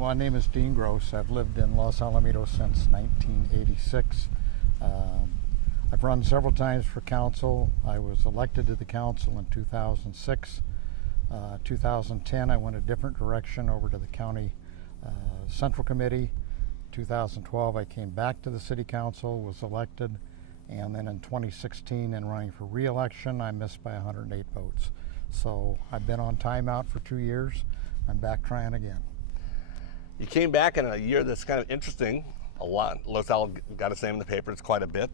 My name is Dean Grose. I've lived in Los Alamitos since 1986. I've run several times for council. I was elected to the council in 2006. 2010, I went a different direction over to the county central committee. 2012, I came back to the city council, was elected, and then in 2016, in running for re-election, I missed by 108 votes. So I've been on timeout for 2 years. I'm back trying again. You came back in a year that's kind of interesting. A lot. Los Al got his name in the paper. It's quite a bit.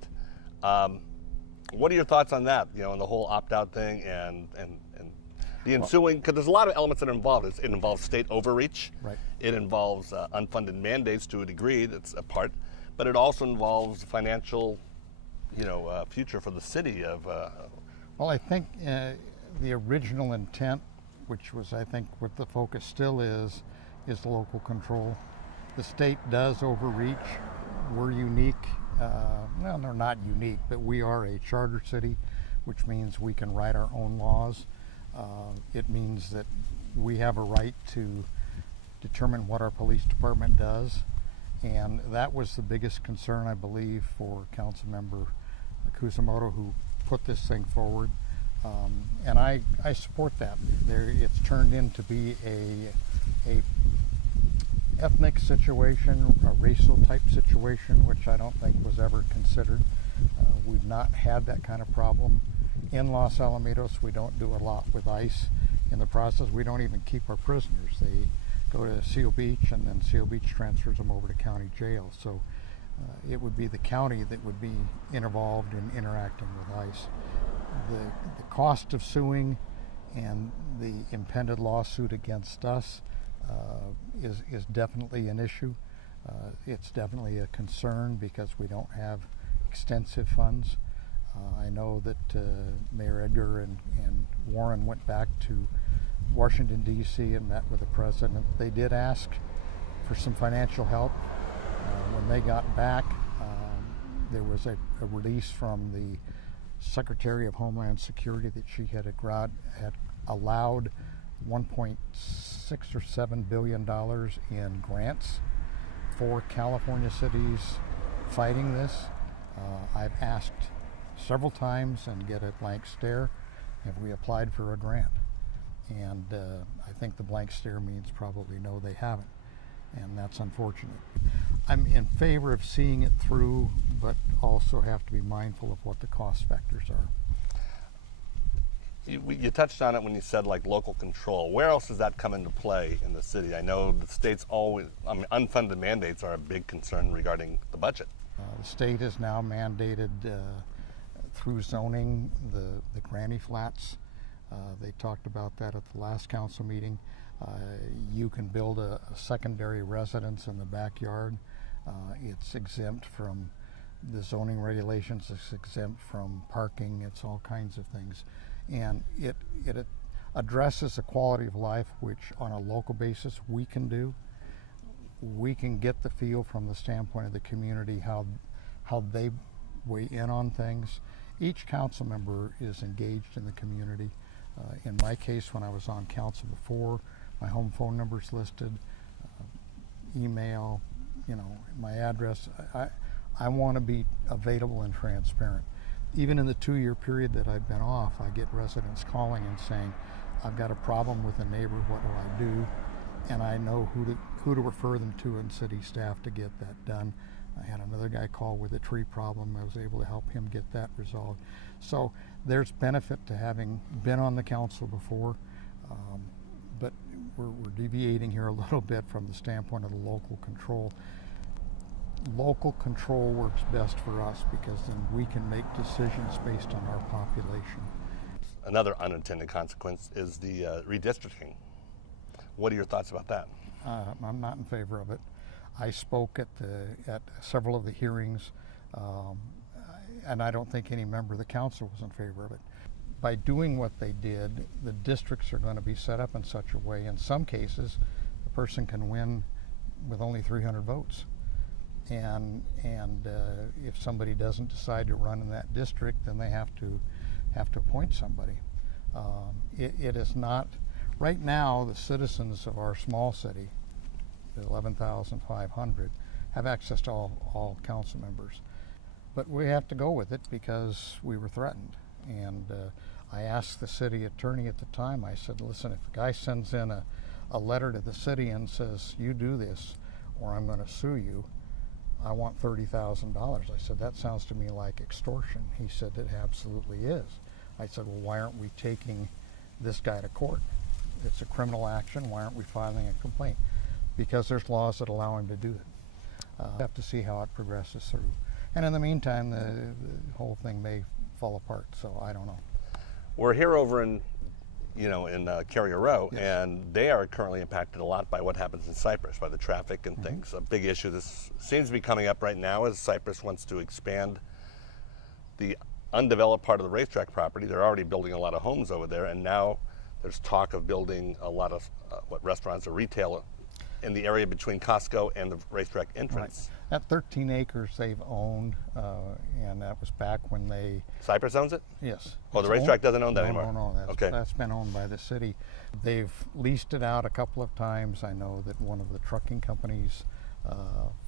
What are your thoughts on that? You know, and the whole opt-out thing and the ensuing, because there's a lot of elements that are involved. It involves state overreach. Right. It involves unfunded mandates to a degree. That's a part, but it also involves financial, future for the city of. Well, I think the original intent, which was, I think, what the focus still is local control. The state does overreach. We're unique. Well, they're not unique, but we are a charter city, which means we can write our own laws. It means that we have a right to determine what our police department does, and that was the biggest concern, I believe, for Councilmember Kusamoto, who put this thing forward. And I support that. It's turned into be a ethnic situation, a racial type situation, which I don't think was ever considered. We've not had that kind of problem in Los Alamitos. We don't do a lot with ICE in the process. We don't even keep our prisoners. They go to Seal Beach, and then Seal Beach transfers them over to county jail. So it would be the county that would be involved in interacting with ICE. The cost of suing and the impended lawsuit against us is definitely an issue. It's definitely a concern because we don't have extensive funds. I know that Mayor Edgar and Warren went back to Washington, D.C. and met with the president. They did ask for some financial help. When they got back, there was a release from the Secretary of Homeland Security that she had allowed $1.6 or $7 billion in grants for California cities fighting this. I've asked several times and get a blank stare. Have we applied for a grant? And I think the blank stare means probably no, they haven't. And that's unfortunate. I'm in favor of seeing it through, but also have to be mindful of what the cost factors are. You touched on it when you said like local control. Where else does that come into play in the city? I know the state's always, unfunded mandates are a big concern regarding the budget. The state has now mandated through zoning the granny flats. They talked about that at the last council meeting. You can build a secondary residence in the backyard. It's exempt from the zoning regulations. It's exempt from parking. It's all kinds of things. And it addresses a quality of life which on a local basis we can do. We can get the feel from the standpoint of the community how they weigh in on things. Each council member is engaged in the community. In my case, when I was on council before, my home phone number is listed, email, my address. I want to be available and transparent. Even in the 2-year period that I've been off, I get residents calling and saying, I've got a problem with a neighbor, what do I do? And I know who to refer them to in city staff to get that done. I had another guy call with a tree problem. I was able to help him get that resolved. So there's benefit to having been on the council before, but we're deviating here a little bit from the standpoint of the local control. Local control works best for us because then we can make decisions based on our population. Another unintended consequence is the redistricting. What are your thoughts about that? I'm not in favor of it. I spoke at several of the hearings, and I don't think any member of the council was in favor of it. By doing what they did, the districts are going to be set up in such a way, in some cases, the person can win with only 300 votes. And if somebody doesn't decide to run in that district, then they have to appoint somebody. It is not right now. The citizens of our small city 11,500, have access to all council members. But we have to go with it because we were threatened. And I asked the city attorney at the time, I said, listen, if a guy sends in a letter to the city and says, you do this or I'm going to sue you, I want $30,000. I said, that sounds to me like extortion. He said, it absolutely is. I said, well, why aren't we taking this guy to court? It's a criminal action. Why aren't we filing a complaint? Because there's laws that allow him to do it. We have to see how it progresses through. And in the meantime, the whole thing may fall apart, so I don't know. We're here over in Carrier Row, Yes. and they are currently impacted a lot by what happens in Cypress, by the traffic and things. A big issue that seems to be coming up right now is Cypress wants to expand the undeveloped part of the racetrack property. They're already building a lot of homes over there, and now there's talk of building a lot of restaurants or retail in the area between Costco and the racetrack entrance. Right. That 13 acres they've owned, and that was back when they... Cypress owns it? Yes. Oh, the racetrack doesn't own that anymore? No, Okay. That's been owned by the city. They've leased it out a couple of times. I know that one of the trucking companies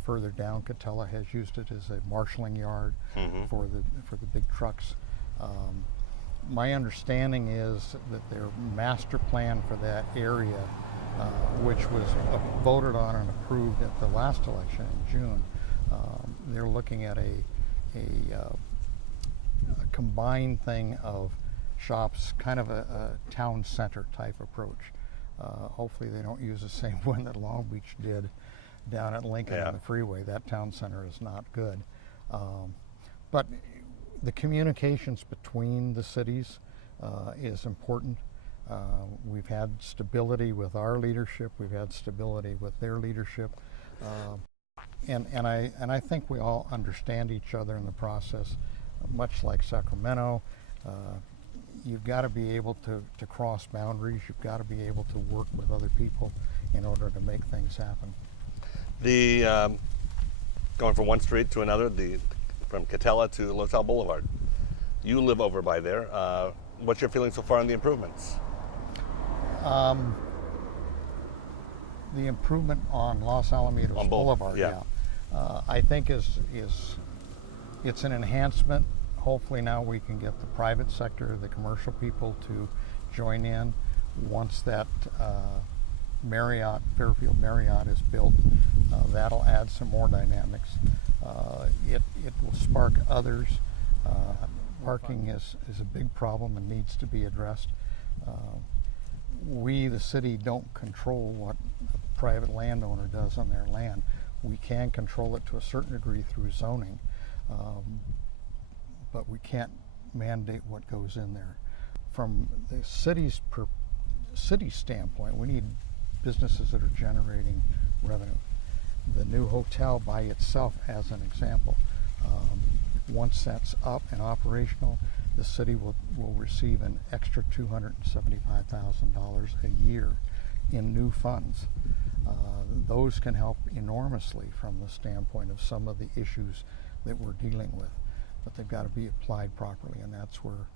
further down Catella has used it as a marshalling yard for the big trucks. My understanding is that their master plan for that area, which was voted on and approved at the last election in June, they're looking at a combined thing of shops, kind of a town center type approach. Hopefully they don't use the same one that Long Beach did down at Lincoln on the freeway. That town center is not good. But the communications between the cities is important. We've had stability with our leadership. We've had stability with their leadership. And I think we all understand each other in the process, much like Sacramento. You've got to be able to cross boundaries. You've got to be able to work with other people in order to make things happen. Going from one street to another, from Catella to Los Al Boulevard. You live over by there. What's your feeling so far on the improvements? The improvement on Los Alamitos On both, Boulevard, I think it's an enhancement. Hopefully now we can get the private sector, the commercial people to join in once that Fairfield Marriott is built. That'll add some more dynamics. It will spark others. Parking is a big problem and needs to be addressed. We, the city, don't control what a private landowner does on their land. We can control it to a certain degree through zoning, but we can't mandate what goes in there. From the city's standpoint, we need businesses that are generating revenue. The new hotel by itself, as an example, once that's up and operational, the city will receive an extra $275,000 a year in new funds. Those can help enormously from the standpoint of some of the issues that we're dealing with, but they've got to be applied properly, and that's where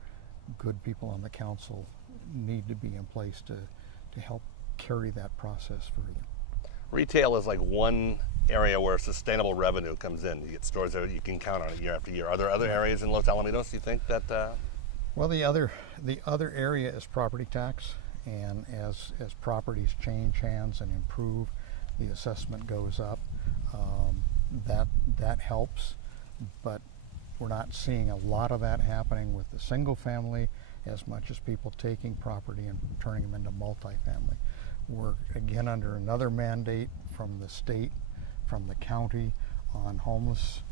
good people on the council need to be in place to help carry that process further. Retail is like one area where sustainable revenue comes in. You get stores that you can count on it year after year. Are there other areas in Los Alamitos you think that? Well, the other area is property tax, and as properties change hands and improve, the assessment goes up. That helps, but we're not seeing a lot of that happening with the single family as much as people taking property and turning them into multifamily. We're again under another mandate from the state, from the county, on homeless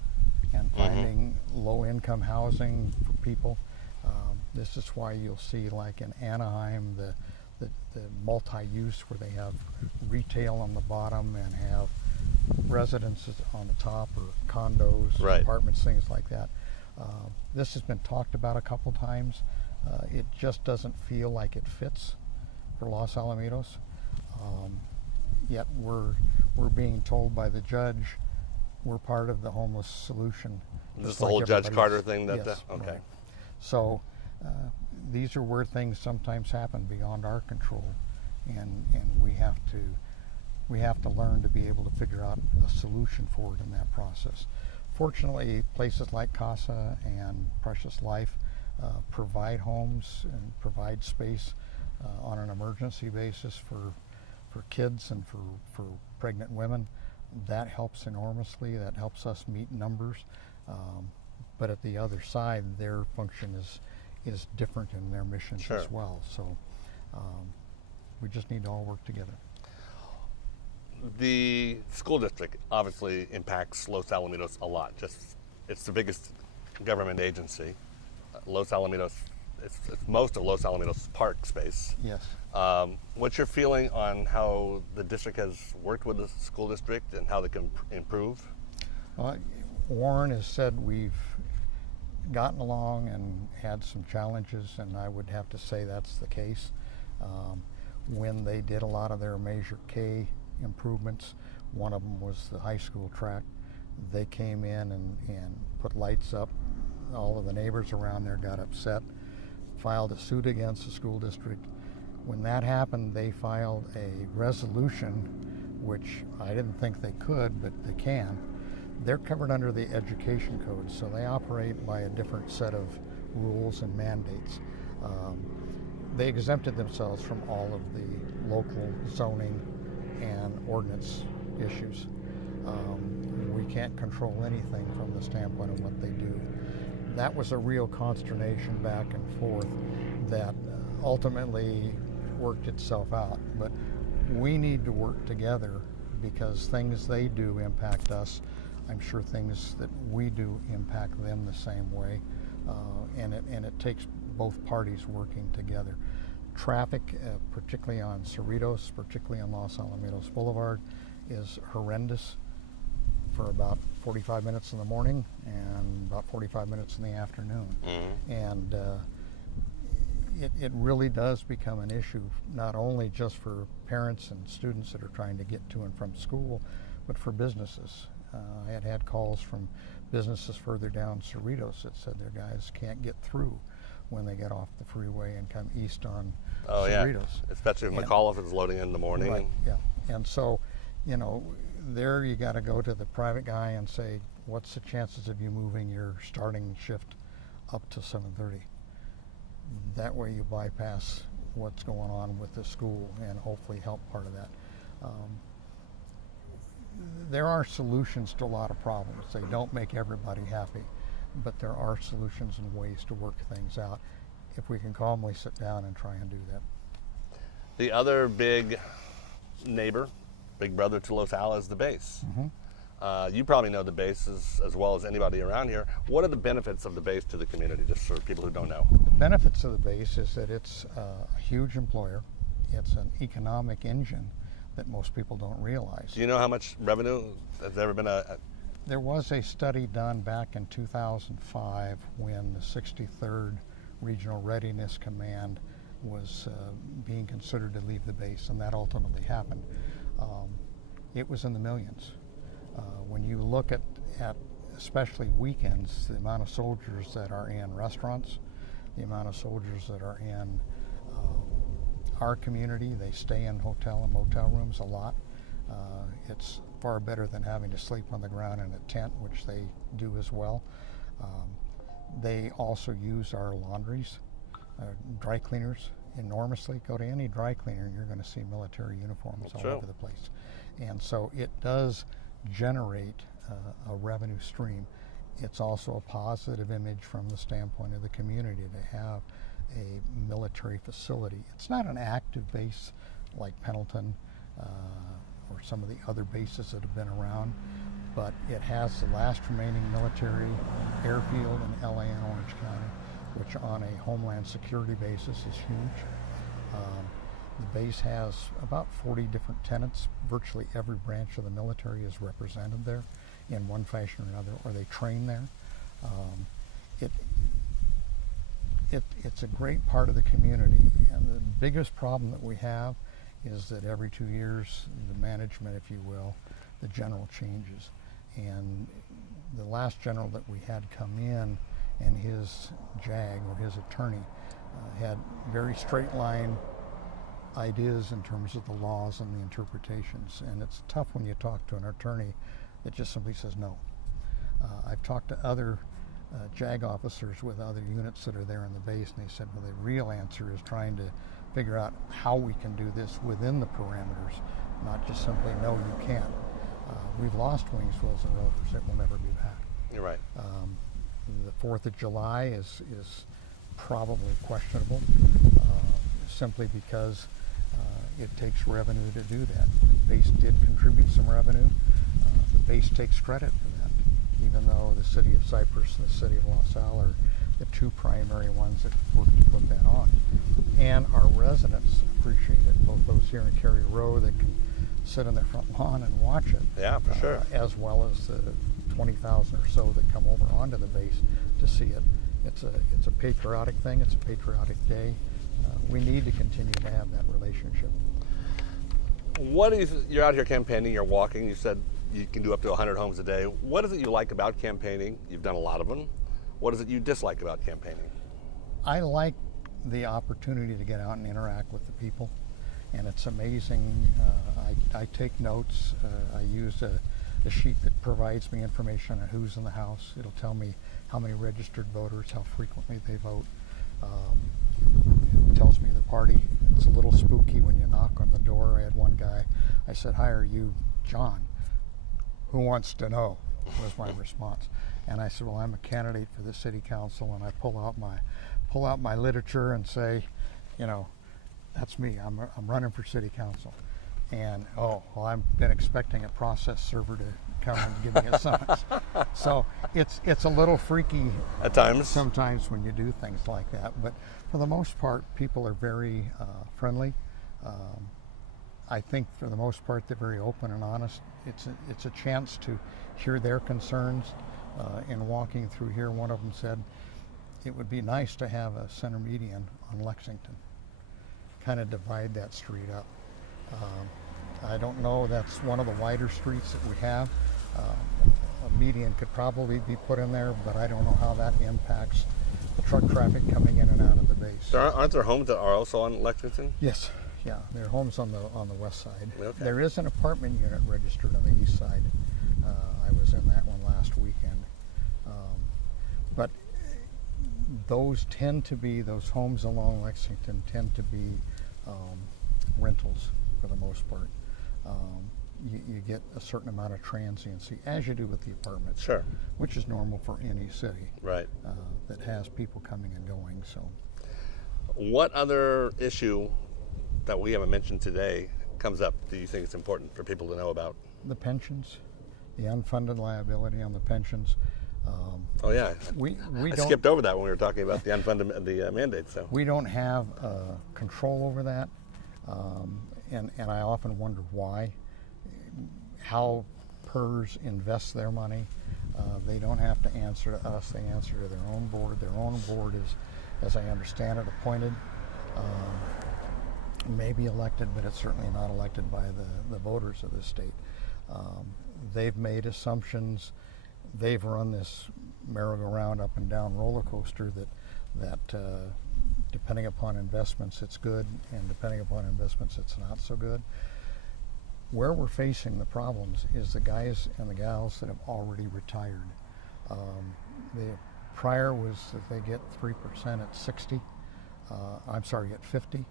and finding low-income housing for people. This is why you'll see, like in Anaheim, the multi-use where they have retail on the bottom and have residences on the top, or condos, Right. apartments, things like that. This has been talked about a couple times. It just doesn't feel like it fits for Los Alamitos. Yet we're being told by the judge we're part of the homeless solution. This is just the like whole Judge everybody Carter else. thing that, Yes, okay. right. So these are where things sometimes happen beyond our control, and we have to we have to learn to be able to figure out a solution for it in that process. Fortunately, places like CASA and Precious Life provide homes and provide space on an emergency basis for kids and for pregnant women. That helps enormously. That helps us meet numbers. But at the other side, their function is different in their missions Sure. as well. So we just need to all work together. The school district obviously impacts Los Alamitos a lot. It's the biggest government agency. Los Alamitos, it's most of Los Alamitos park space. Yes. What's your feeling on how the district has worked with the school district and how they can improve? Warren has said we've gotten along and had some challenges, and I would have to say that's the case. When they did a lot of their Measure K improvements, one of them was the high school track. They came in and put lights up. All of the neighbors around there got upset, filed a suit against the school district. When that happened, they filed a resolution, which I didn't think they could, but they can. They're covered under the education code, so they operate by a different set of rules and mandates. They exempted themselves from all of the local zoning and ordinance issues. We can't control anything from the standpoint of what they do. That was a real consternation back and forth that ultimately worked itself out. But we need to work together because things they do impact us. I'm sure things that we do impact them the same way, and it takes both parties working together. Traffic, particularly on Cerritos, particularly on Los Alamitos Boulevard, is horrendous for about 45 minutes in the morning and about 45 minutes in the afternoon. Mm-hmm. And it really does become an issue, not only just for parents and students that are trying to get to and from school, but for businesses. I had calls from businesses further down Cerritos that said their guys can't get through when they get off the freeway and come east on Cerritos. Yeah, especially if McAuliffe is loading in the morning. Right, yeah. And so, there you got to go to the private guy and say, what's the chances of you moving your starting shift up to 7:30? That way you bypass what's going on with the school and hopefully help part of that. There are solutions to a lot of problems. They don't make everybody happy, but there are solutions and ways to work things out if we can calmly sit down and try and do that. The other big neighbor, big brother to Los Al, is the base. Mm-hmm. You probably know the base as well as anybody around here. What are the benefits of the base to the community, just for people who don't know? The benefits of the base is that it's a huge employer. It's an economic engine that most people don't realize. Do you know how much revenue has there ever been There was a study done back in 2005 when the 63rd Regional Readiness Command was being considered to leave the base, and that ultimately happened. It was in the millions. When you look at especially weekends, the amount of soldiers that are in restaurants, the amount of soldiers that are in our community, they stay in hotel and motel rooms a lot. It's far better than having to sleep on the ground in a tent, which they do as well. They also use our laundries, dry cleaners enormously. Go to any dry cleaner and you're going to see military uniforms all over the place. And so it does generate a revenue stream. It's also a positive image from the standpoint of the community to have a military facility. It's not an active base like Pendleton or some of the other bases that have been around, but it has the last remaining military airfield in LA and Orange County, which on a homeland security basis is huge. The base has about 40 different tenants. Virtually every branch of the military is represented there in one fashion or another, or they train there. It's a great part of the community, and the biggest problem that we have is that every 2 years, the management, if you will, the general changes. And the last general that we had come in and his JAG, or his attorney, had very straight line ideas in terms of the laws and the interpretations, and it's tough when you talk to an attorney that just simply says no. I've talked to other JAG officers with other units that are there in the base, and they said, well, the real answer is trying to figure out how we can do this within the parameters, not just simply, no, you can't. We've lost wings, wheels, and rotors. It will never be back. You're right. The 4th of July is probably questionable, simply because it takes revenue to do that. The base did contribute some revenue. The base takes credit for that, even though the city of Cypress and the city of Los Al are the two primary ones that work to put that on. And our residents appreciate it, both those here in Cary Row that can sit on their front lawn and watch it. Yeah, for sure. As well as the 20,000 or so that come over onto the base to see it. It's a patriotic thing. It's a patriotic day. We need to continue to have that relationship. You're out here campaigning, you're walking, you said you can do up to 100 homes a day. What is it you like about campaigning? You've done a lot of them. What is it you dislike about campaigning? I like the opportunity to get out and interact with the people, and it's amazing. I take notes. I use a sheet that provides me information on who's in the house. It'll tell me how many registered voters, how frequently they vote. It tells me the party. It's a little spooky when you knock on the door. I had one guy, I said, "Hi, are you John? Who wants to know?" was my response. And I said, "Well, I'm a candidate for the city council," and I pull out my literature and say, you know, "That's me. I'm running for city council." And I've been expecting a process server to come and give me a summons. So it's a little freaky at times. Sometimes when you do things like that, but for the most part, people are very friendly. I think for the most part they're very open and honest. It's a chance to hear their concerns. In walking through here, one of them said it would be nice to have a center median on Lexington, kind of divide that street up. I don't know, that's one of the wider streets that we have. A median could probably be put in there, but I don't know how that impacts the truck traffic coming in and out of the base. Aren't there homes that are also on Lexington? Yes, yeah, there are homes on the west side. Okay. There is an apartment unit registered on the east side. I was in that one last weekend. But those homes along Lexington tend to be rentals for the most part. You get a certain amount of transiency, as you do with the apartments. Sure. Which is normal for any city. Right. That has people coming and going. So, what other issue that we haven't mentioned today comes up do you think it's important for people to know about? The pensions, the unfunded liability on the pensions. Oh yeah, I I skipped over that when we were talking about the unfunded mandates. So we don't have control over that, and I often wonder why. How PERS invest their money, they don't have to answer to us. They answer to their own board. Their own board is, as I understand it, appointed, maybe elected, but it's certainly not elected by the voters of the state. They've made assumptions. They've run this merry-go-round up and down roller coaster that depending upon investments it's good, and depending upon investments it's not so good. Where we're facing the problems is the guys and the gals that have already retired. The prior was that they get 3% at 60. At 50.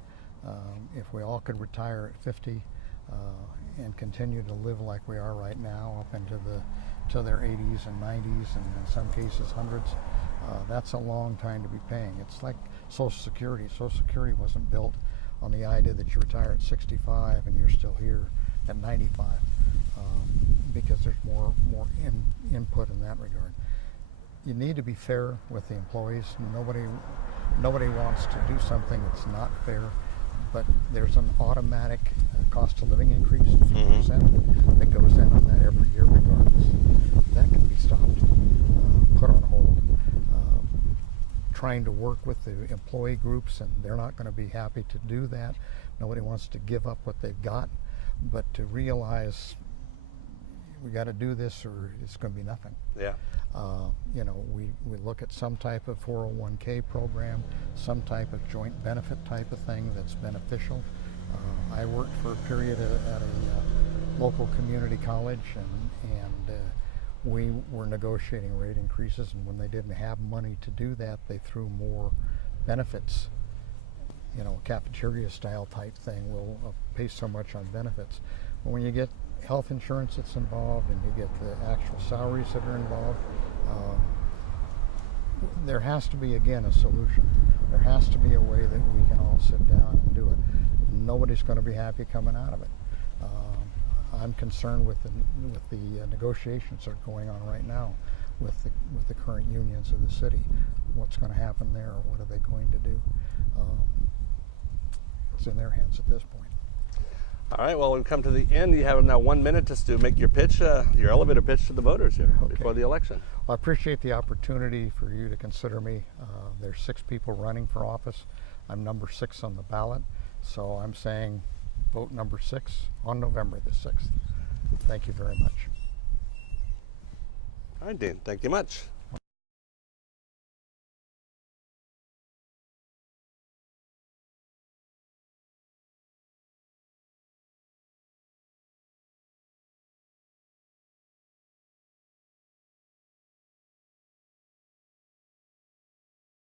If we all could retire at 50 and continue to live like we are right now up into their 80s and 90s and in some cases hundreds, that's a long time to be paying. It's like Social Security. Social Security wasn't built on the idea that you retire at 65 and you're still here at 95, because there's more input in that regard. You need to be fair with the employees. Nobody wants to do something that's not fair, but there's an automatic cost of living increase of 3% that goes in on that every year regardless. That can be stopped, put on hold. Trying to work with the employee groups, and they're not going to be happy to do that. Nobody wants to give up what they've got, but to realize we got to do this or it's going to be nothing. Yeah. We look at some type of 401k program, some type of joint benefit type of thing that's beneficial. I worked for a period at a local community college, and we were negotiating rate increases, and when they didn't have money to do that, they threw more benefits. You know, cafeteria style type thing will pay so much on benefits. But when you get health insurance that's involved and you get the actual salaries that are involved, there has to be, again, a solution. There has to be a way that we can all sit down and do it. Nobody's going to be happy coming out of it. I'm concerned with the negotiations that are going on right now with the current unions of the city. What's going to happen there? What are they going to do? It's in their hands at this point. All right, well, we've come to the end. You have now 1 minute just to make your pitch, your elevator pitch to the voters here before the election. Well, I appreciate the opportunity for you to consider me. There's 6 people running for office. I'm number 6 on the ballot, so I'm saying vote number 6 on November the 6th. Thank you very much. All right, Dean, thank you much.